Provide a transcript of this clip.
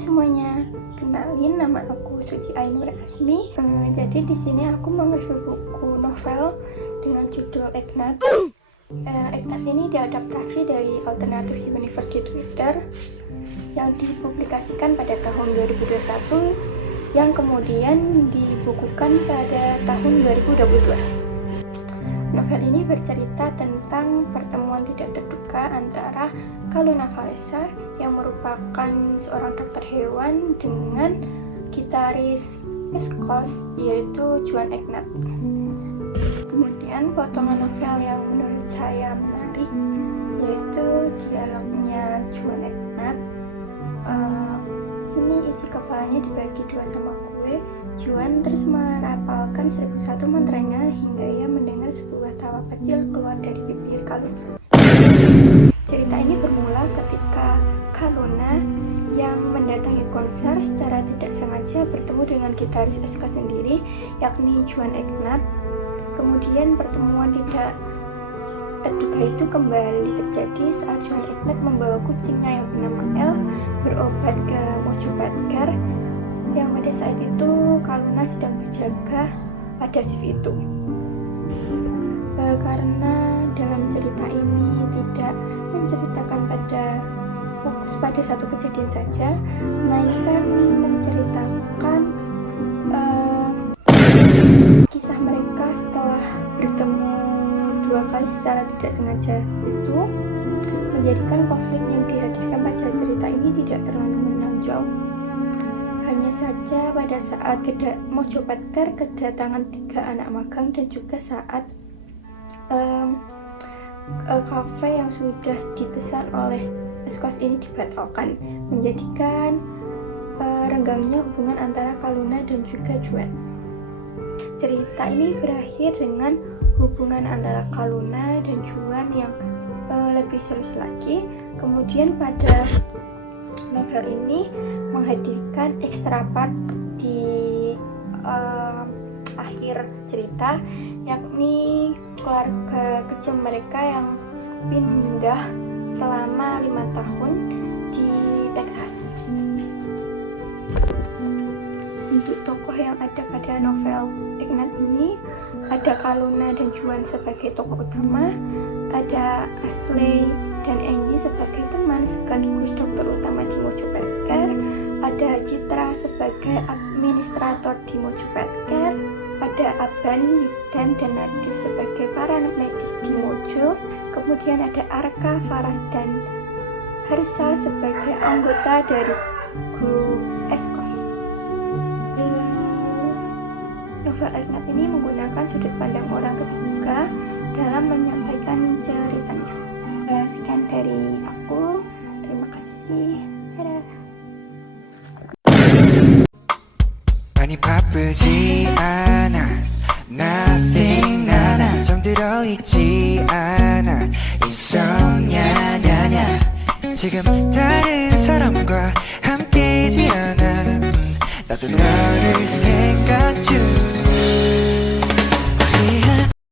semuanya, kenalin nama aku Suci Ainur Asmi. Jadi di sini aku mereview buku novel dengan judul Ignat. Ignat ini diadaptasi dari Alternative Universe di Twitter yang dipublikasikan pada tahun 2021 yang kemudian dibukukan pada tahun 2022. Novel ini bercerita tentang pertemuan tidak terduga antara Kaluna Valesa yang merupakan seorang dokter hewan dengan gitaris Eskos yaitu Juan Ignat. Kemudian potongan novel yang menurut saya menarik yaitu dialognya Juan Ignat. Sini isi kepalanya dibagi dua sama kue. Juan terus merapalkan 1001 mantranya hingga ia mendengar sebuah tawa kecil keluar dari bibir Kaluna. Cerita ini bermula ketika Kaluna yang mendatangi konser secara tidak sengaja bertemu dengan gitaris SK sendiri, yakni Juan Ignat. Kemudian pertemuan tidak terduga itu kembali terjadi saat Juan Ignat membawa kucingnya yang bernama El berobat ke Mojo Petker, yang pada saat itu Kaluna sedang berjaga pada shift itu. Karena dalam cerita ini tidak menceritakan fokus pada satu kejadian saja, melainkan menceritakan kisah mereka setelah bertemu dua kali secara tidak sengaja, itu menjadikan konflik yang dihadirkan pada cerita ini tidak terlalu menonjol. Hanya saja pada saat Mojo Petker kedatangan 3 anak magang dan juga saat kafe yang sudah dipesan oleh Eskos ini dibatalkan, menjadikan renggangnya hubungan antara Kaluna dan juga Juan. Cerita ini berakhir dengan hubungan antara Kaluna dan Juan yang lebih serius lagi. Kemudian pada novel ini menghadirkan extra part di akhir cerita, yakni keluarga kecil mereka yang pindah selama 5 tahun di Texas. Untuk tokoh yang ada pada novel Ignat ini, ada Kaluna dan Juan sebagai tokoh utama, ada Ashley dan Angie sebagai teman sekaligus dokter utama di Mojo Petker, ada Citra sebagai administrator di Mojo Petker, ada Aban, Yigdan, dan Nadif sebagai para medis di Mojo, kemudian ada Arka, Faras, dan Harisa sebagai anggota dari grup Eskos. Novel Ignat ini menggunakan sudut pandang orang ketiga dalam menyampaikan ceritanya. Sekian dari aku, terima kasih. Dadah. 많이 바쁘지 않아 Nothing 나나 잠들어 있지 않아 insomnia 냐냐 지금 다른 사람과 함께이지 않아 나도 너를 생각 중